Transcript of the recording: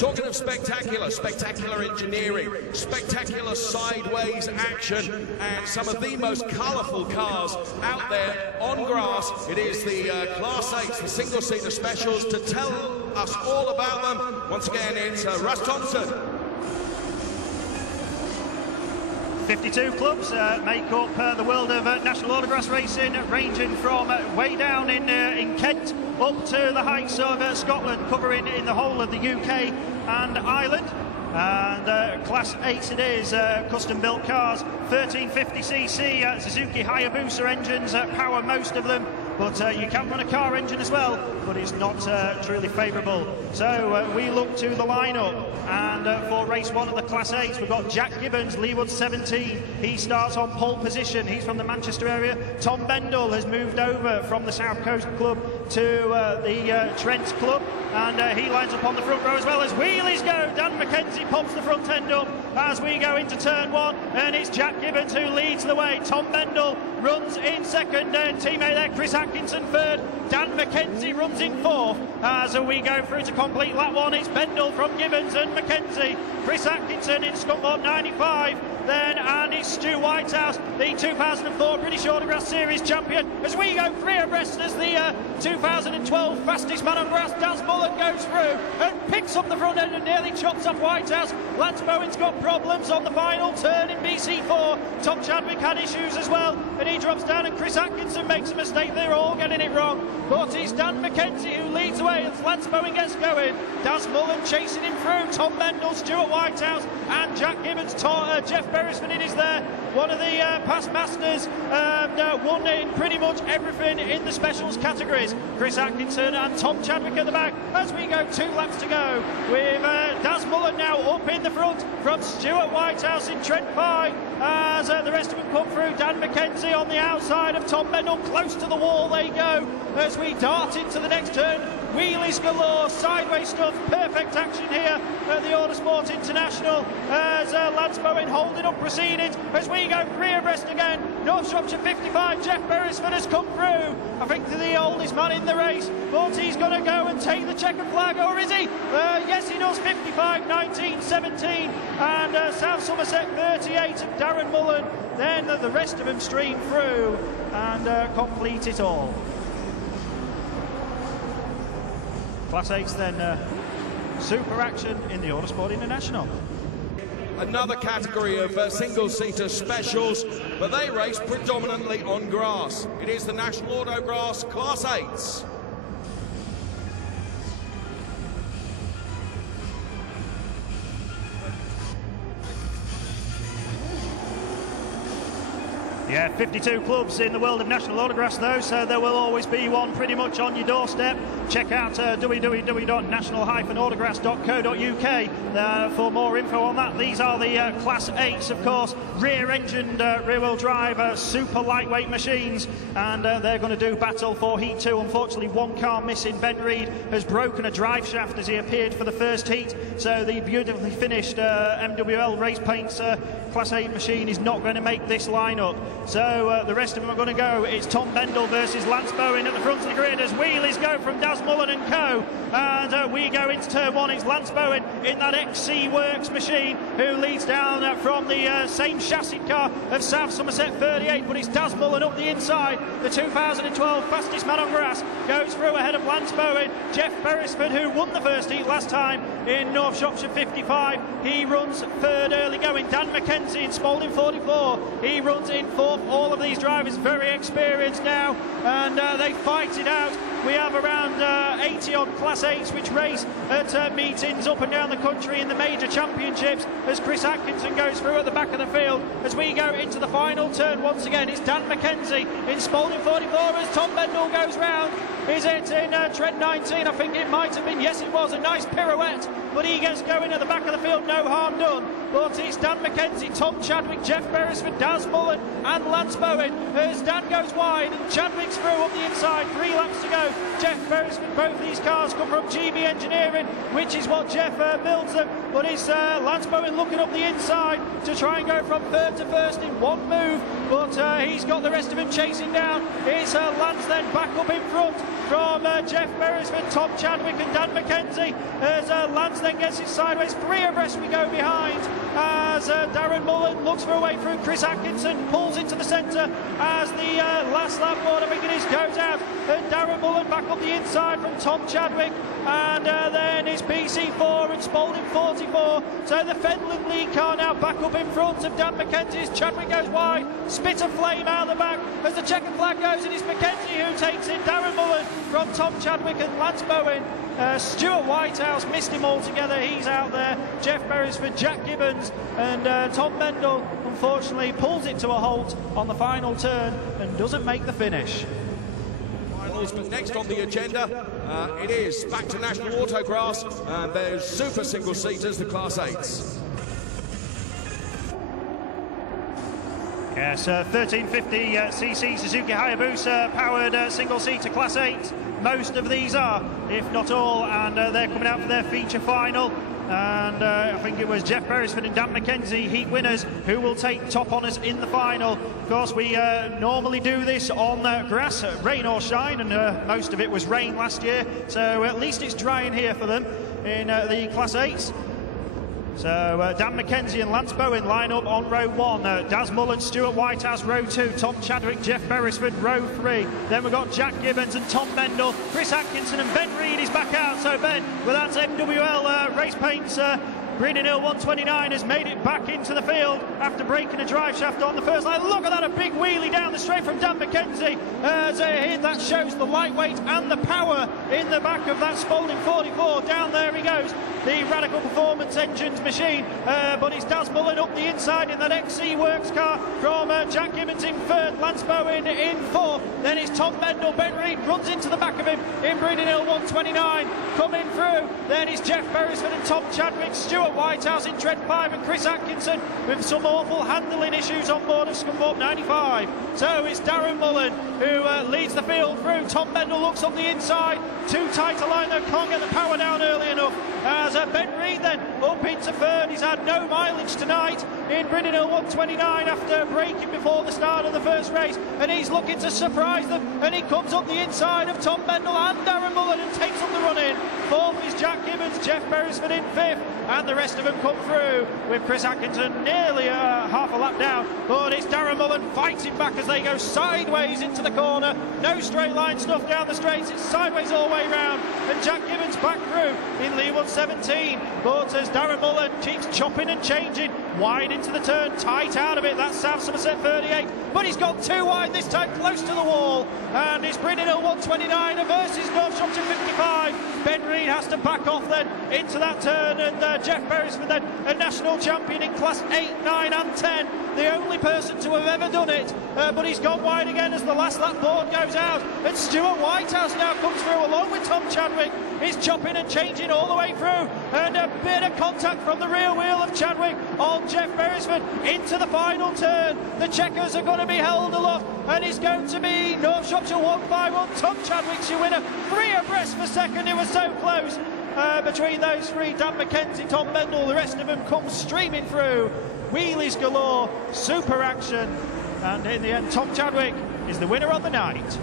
Talking of spectacular, spectacular engineering, spectacular sideways action, and some of the most colourful cars out there on grass. It is the Class 8s, the single-seater specials. To tell us all about them, once again, it's Russ Thompson. 52 clubs make up the world of national autograss racing, ranging from way down in Kent up to the heights of Scotland, covering in the whole of the UK and Ireland. And Class 8 it is, custom-built cars, 1350cc Suzuki Hayabusa engines power most of them, but you can run a car engine as well, but it's not truly favourable. So we look to the lineup, and for race 1 of the Class 8s, we've got Jack Gibbons, Leewood 17. He starts on pole position. He's from the Manchester area. Tom Bendel has moved over from the South Coast Club to the Trent Club, and he lines up on the front row as well as wheelies go. Dan McKenzie pops the front end up as we go into turn 1, and it's Jack Gibbons who leads the way. Tom Bendel runs in second, and teammate there Chris Atkinson third. Dan McKenzie runs in fourth as we go through to complete lap 1. It's Bendel from Gibbons and McKenzie. Chris Atkinson in Scotland 95 then, and it's Stu Whitehouse, the 2004 British Autograss Series champion, as we go 3 abreast as the 2012 fastest man on grass. Daz Mullen goes through and picks up the front end and nearly chops off Whitehouse. Lance Bowen's got problems on the final turn in BC4. Tom Chadwick had issues as well, and he drops down, and Chris Atkinson makes a mistake. They're all getting it wrong, but it's Dan McKenzie who leads the way as Lance Bowen gets going. Daz Mullen chasing him through. Tom Bendel, Stuart Whitehouse and Jack Gibbons. Jeff Beresford is there, one of the past masters, won in pretty much everything in the specials categories. Chris Atkinson and Tom Chadwick at the back as we go 2 laps to go, with Daz Mullen now up in the front from Stuart Whitehouse in Trent 5 as the rest of them come through. Dan McKenzie on the outside of Tom Bendel, close to the wall they go as we dart into the next turn. Wheelies galore, sideways stuff, perfect action here at the Autosport International as Lance Bowen holding up proceedings as we go 3 abreast again. North Shropshire 55, Jeff Beresford has come through. I think the oldest man in the race, but he's going to go and take the checkered flag, or is he? Yes, he does. 55, 19, 17, and South Somerset 38 of Darren Mullen. Then the rest of them stream through and complete it all. Class 8's then super action in the Autosport International. Another category of single-seater specials, but they race predominantly on grass. It is the National Autograss Class 8s. Yeah, 52 clubs in the world of national autographs though, so there will always be one pretty much on your doorstep. Check out www.nationalautograss.co.uk for more info on that. These are the Class 8s, of course, rear-engined, rear-wheel drive, super lightweight machines, and they're going to do battle for Heat 2. Unfortunately, one car missing. Ben Reed has broken a drive shaft as he appeared for the first heat, so the beautifully finished MWL Race Paints Class 8 machine is not going to make this lineup. So the rest of them are going to go. It's Tom Bendel versus Lance Bowen at the front of the grid as wheelies go from Daz Mullen and co. And we go into turn 1. It's Lance Bowen in that XC Works machine who leads down from the same chassis car of South Somerset 38, but it's Daz Mullen up the inside. The 2012 fastest man on grass goes through ahead of Lance Bowen. Jeff Beresford, who won the first heat last time in North Shropshire 55, he runs third early going. Dan McKenzie in Spalding 44, he runs in fourth. All of these drivers very experienced now, and they fight it out. We have around 80 odd Class 8s which race at meetings up and down the country in the major championships as Chris Atkinson goes through at the back of the field. As we go into the final turn once again, it's Dan McKenzie in Spalding 44 as Tom Bendel goes round. Is it in Trent 19? I think it might have been. Yes, it was. A nice pirouette, but he gets going at the back of the field, no harm done. But it's Dan McKenzie, Tom Chadwick, Jeff Beresford, Daz Mullen and Lance Bowen as Dan goes wide and Chadwick's through up the inside. 3 laps to go. Jeff Beresford, both these cars come from GB Engineering, which is what Jeff builds them. But it's Lance Bowen looking up the inside to try and go from third to first in one move. but he's got the rest of him chasing down. It's Lance then back up in front from Jeff Beresford, Tom Chadwick and Dan McKenzie, as Lance then gets it sideways. 3 abreast we go behind as Darren Mullen looks for a way through. Chris Atkinson pulls into the centre as the last lap board, I think it is, goes out, and Darren Mullen back up the inside from Tom Chadwick, and then it's BC4 and Spalding 44. So the Fenland lead car now back up in front of Dan McKenzie. Chadwick goes wide, spit of flame out the back as the checkered flag goes, and it's McKenzie who takes it. Darren Mullen from Tom Chadwick and Lance Bowen. Stuart Whitehouse missed him altogether, he's out there. Jeff Beresford, Jack Gibbons and Tom Mendel unfortunately pulls it to a halt on the final turn and doesn't make the finish. But next on the agenda, it is back to National Autograss, and there's super single-seaters, the Class 8s. Yes, 1350cc Suzuki Hayabusa powered single-seater Class 8. Most of these are, if not all, and they're coming out for their feature final. And I think it was Jeff Beresford and Dan McKenzie, heat winners, who will take top honours in the final. Of course, we normally do this on grass, rain or shine, and most of it was rain last year, so at least it's drying here for them in the Class 8s. So Dan McKenzie and Lance Bowen line up on row 1. Daz Mullen, Stuart Whitehouse, row 2. Tom Chadwick, Jeff Beresford, row 3. Then we've got Jack Gibbons and Tom Mendel. Chris Atkinson and Ben Reid is back out. So Ben, well, that's NWL race paints. Breeding Hill 129 has made it back into the field after breaking a drive shaft on the first line. Look at that, a big wheelie down the straight from Dan McKenzie. That shows the lightweight and the power in the back of that Spalding 44. Down there he goes, the Radical Performance Engines machine. But it's Daz Mullen up the inside in that XC Works car from Jack Gibbons in third, Lance Bowen in fourth. Then it's Tom Mendel. Ben Reid runs into the back of him in Breeding Hill 129. Coming through, then it's Jeff Beresford and Tom Chadwick, Stuart Whitehouse in tread 5 and Chris Atkinson with some awful handling issues on board of Scunthorpe 95. So it's Darren Mullen who leads the field through. Tom Mendel looks up the inside, too tight a line though, can't get the power down early enough. As Ben Reid then up into third. He's had no mileage tonight in Breeding Hill 129 after braking before the start of the first race, and he's looking to surprise them, and he comes up the inside of Tom Mendel and Darren Mullen and takes up the run in. Fourth is Jack Gibbons, Jeff Beresford in fifth, and the rest of them come through with Chris Atkinson nearly half a lap down, but it's Darren Mullen fighting back as they go sideways into the corner. No straight line stuff down the straights, it's sideways all the way round, and Jack Gibbons back through in lead 117, but as Darren Mullen keeps chopping and changing wide into the turn, tight out of it, that's South Somerset 38, but he's got too wide this time, close to the wall, and it's Breeding Hill 129 versus North Shropshire 55. Ben Reid has to back off then into that turn, and Jeff Beresford then a national champion in Class 8, 9 and 10, the only person to have ever done it, but he's gone wide again as the last lap board goes out, and Stuart Whitehouse now comes through along with Tom Chadwick. He's chopping and changing all the way through, and a bit of contact from the rear wheel of Chadwick on Jeff Beresford into the final turn. The checkers are going to be held aloft, and it's going to be North Shropshire 151. Tom Chadwick's your winner, 3 abreast for second. It was so close between those three. Dan McKenzie, Tom Mendel, the rest of them come streaming through. Wheelies galore, super action, and in the end Tom Chadwick is the winner of the night.